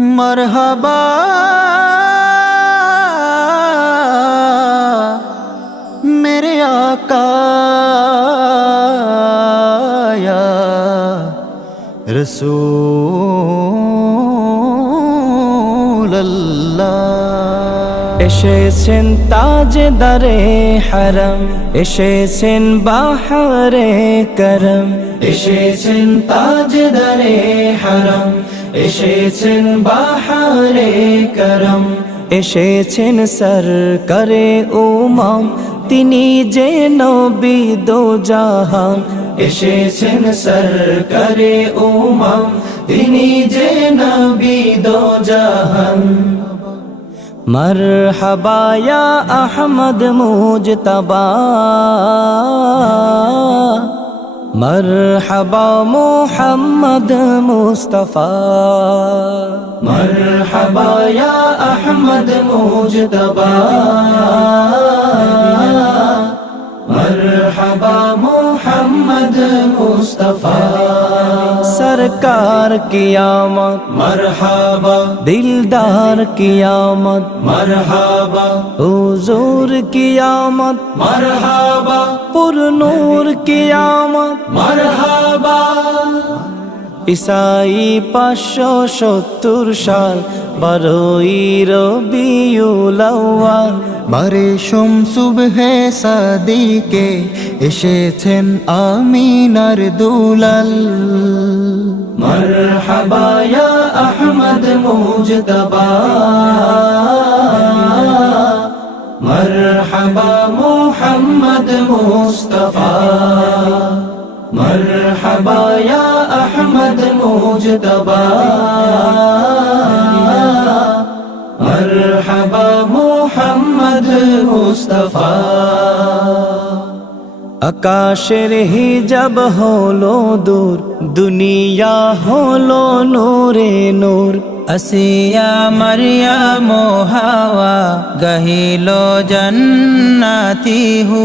मरहबा मेरे आका या रसूल अल्लाह। এসেছেন তাজদারে হারাম, এসেছেন বাহারে করম, এসেছেন তাজদারে হারাম, এসেছেন বাহারে করম, এসেছেন সরকারে উমাম, তিনি যে নবী দো জাহান, এসেছেন সরকারে উমাম, তিনি যে নবী দো জাহান। मरहबा या अहमद मुजतबा, मरहबा मुहम्मद मुस्तफा, मरहबा या अहमद मुजतबा, मरहबा मुहम्मद मुस्तफा। सरकार की आमद मरहबा, दिलदार की आमद मरहबा, हुजूर की आमद मरहबा, पुरनूर की आमद मरहबा। ईसाई 570 साल 12 রবিউল আউয়াল, বারে সুবহে সাদিকে এসেছেন আমিনার দুলাল। মরহবা ইয়া আহমদ মুজতবা, মরহবা মুহাম্মদ মুস্তাফা, मरहबा या अहमद मुजतबा, मरहबा मुहम्मद मुस्तफा। আকাশের হিজাব হলো দূর, দুনিয়া হলো নূরে নূর, আসিয়া মারইয়াম হাওয়া গাহিল জান্নাতি হু।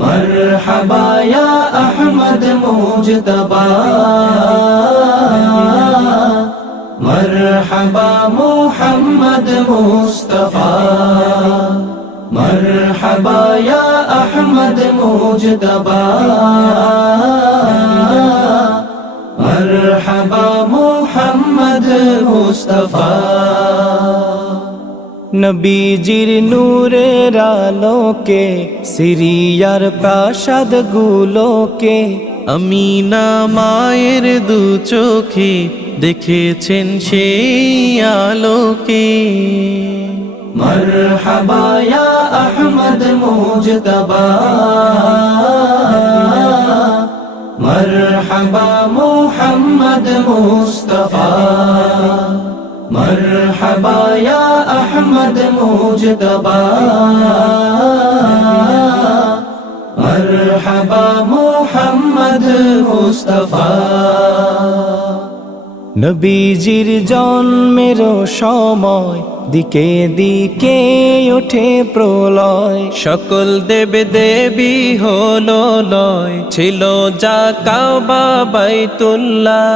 मरहबा या अहमद मुजतबा, मरहबा मुहम्मद मुस्तफा, मरहबा या अहमद मुजतबा, मरहबा मुहम्मद मुस्तफा। নবীজির নূরের আলোকে সিরিয়ার প্রাসাদ গুলোকে আমিনা মায়ের দু চোখে দেখেছেন সেই আলোকে। মরহবা ইয়া আহমদ মুজতবা, মরহবা মুহাম্মদ মুস্তফা, मरहबा या अहमद मुजतबा, मरहबा मुहम्मद मुस्तफा। নবীজির জন্মের সময় দিকে দিকে ওঠে প্রলয়, সকল দেব দেবী হলো লয়, ছিল যা কাবা বাইতুল্লাহ।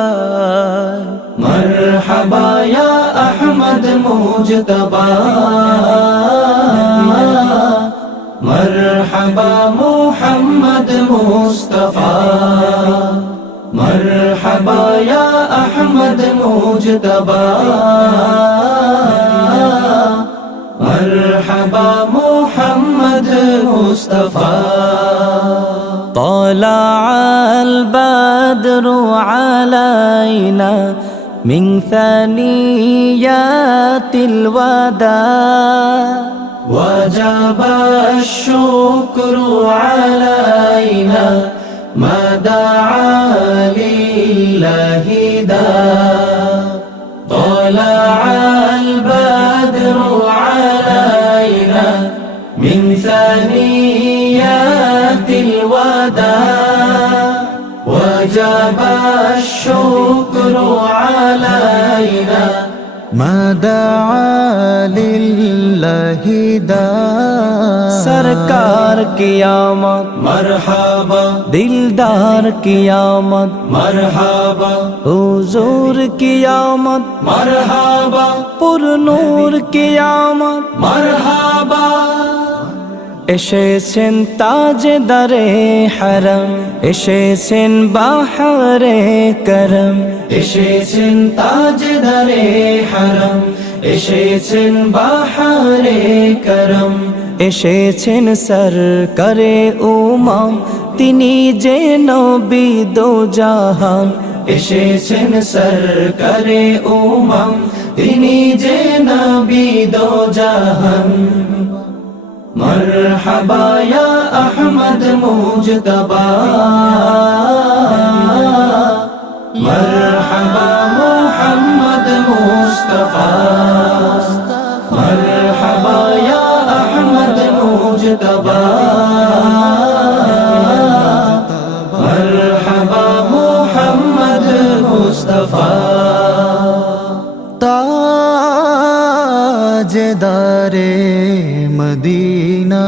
মরহবা ইয়া আহমদ মুজতবা, মরহবা মুহাম্মদ মুস্তফা, मरहबा या अहमद मुजतबा, मरहबा मुहम्मद मुस्तफा। طلع البدر علينا من ثنيات الوداع، وجب الشكر علينا ما دعا لله داع، طلع البدر علينا من ثنيات الوداع، وجب الشكر علينا مدعا لله داع सरकार की आमद मरहबा दिलदार की आमद मरहबा हुजूर की आमद मरहबा पुरनूर की आमद मरहबा এসেছেন তাজদারে হারাম এসেছেন বাহারে করম এসেছেন তাজদারে হারাম এসেছেন বাহারে করম এসেছেন সরকারে উমাম তিনি যে নবী দো জাহান এসেছেন সরকারে উমাম তিনি যে নবী দো জাহান मरहबा या अहमद मुजतबा मरहबा मुहम्मद मुस्तफा मरहबा या अहमद मुजतबा मरहबा मुहम्मद मुस्तफा ताजदारे मदीना